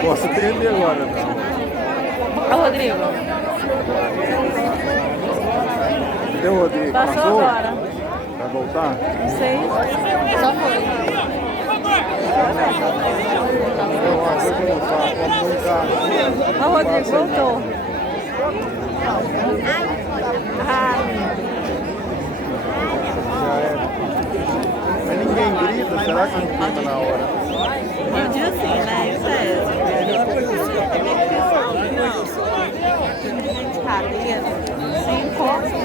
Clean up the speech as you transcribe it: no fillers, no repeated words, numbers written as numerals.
Posso atender agora, não? Ô, Rodrigo. Cadê o Rodrigo? Passou agora. Vai voltar? Não sei. Só foi. Ó, o Rodrigo voltou. Ah. Mas ninguém grita, será que não grita na hora? Eu digo assim, né? Isso é. Cadeira. Sem copo.